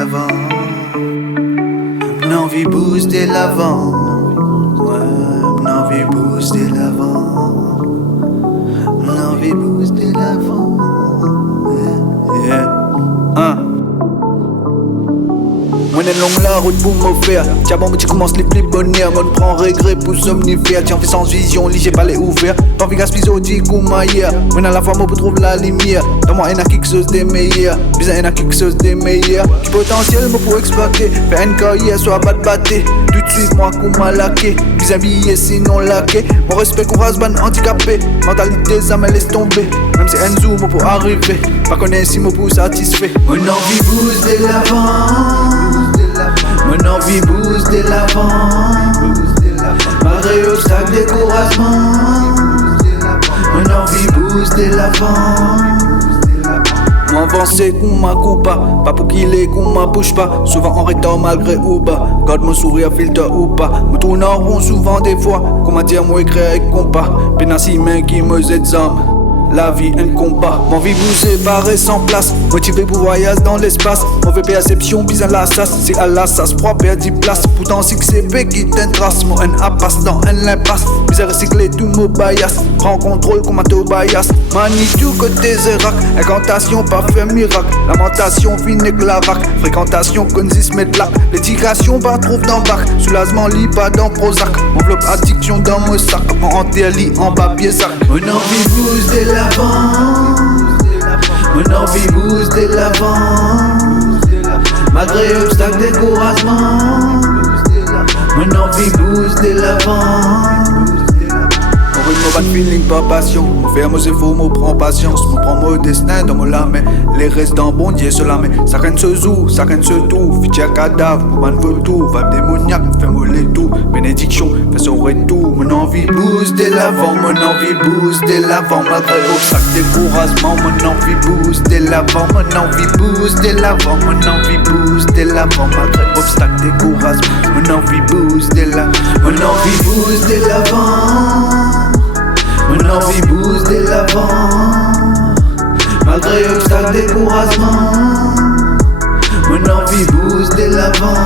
l'avant. Mon envie booste de l'avant. Ouais, mon envie booste de l'avant. Mon envie booste de l'avant. Yeah. Moi n'est longue la route pour me faire. Tiens bon, tu commences les plus bonheurs. Moi prends regret pour somnifère. Tiens fais sans vision, lit j'ai pas les ouverts. T'en vis gaspillé ou maillère. Moi à la fois moi pour trouver la lumière. Dans moi y'en a quelque chose de meilleur. Bizarre y'en a quelque chose de meilleur. Qui potentiel moi pour exploiter. Faire une carrière soit pas de batté. Tout de suite moi coup malaqué. Bizarre habillé sinon laqué. Mon respect qu'on rase ban handicapé. Mentalité ça me laisse tomber. Même si un zoom pour arriver. Pas connaître si moi pour satisfait. Mon envie booste de l'avant. Mon envie booste de l'avant. Malgré obstacle découragement. Mon envie booste de l'avant. M'avancer qu'on m'a coupa, pas pour qu'il est qu'on m'a bouge pas. Souvent en retard malgré ou bas. Garde mon sourire filtre ou pas. Me tourne en rond souvent des fois. Comment dire moi écrire avec compas. Pénassi main qui me z'exame. La vie un combat, mon vie bougée paraît sans place. Motivé pour voyage dans l'espace. Mauvais perception, bizarre la sas. C'est à la sas, propre à 10 places. Pourtant si que c'est B qui t'intrace. Mon un passe dans un l'impasse. Bizarre recycler tout mon bias. Prends contrôle comme un taux bias. Manie tout côté zérac. Incantation pas fait miracle. Lamentation finit que la vac. Fréquentation consiste mettre là. L'éducation pas trouve dans bac. Soulagement lit pas dans Prozac. Enveloppe addiction dans mon sac. Mon enterre en papier sac. Mon envie booste de l'avant. Mon envie booste de l'avant. Malgré obstacle découragement. Mon envie booste de l'avant. Pour une mauvaise feeling, pas passion. Mon faire mes efforts, me prend patience. Me prend mon destin dans mon lame. Les restes dans bon Dieu sur la main. Ça canne se zou, ça canne se tout. Fitia cadavre, man veut tout. Vibe démoniaque, fait moller tout. Bénédiction, fait son retour. Mon envie booste de l'avant. Mon envie booste de l'avant. Malgré obstacle, découragement. Mon envie booste de l'avant. Mon envie booste de l'avant. Mon envie booste de l'avant. Malgré obstacle, découragement. Mon envie booste de l'avant. Mon envie booste de l'avant. Mon envie booste de l'avant. Malgré obstacle découragement. Mon envie booste de l'avant.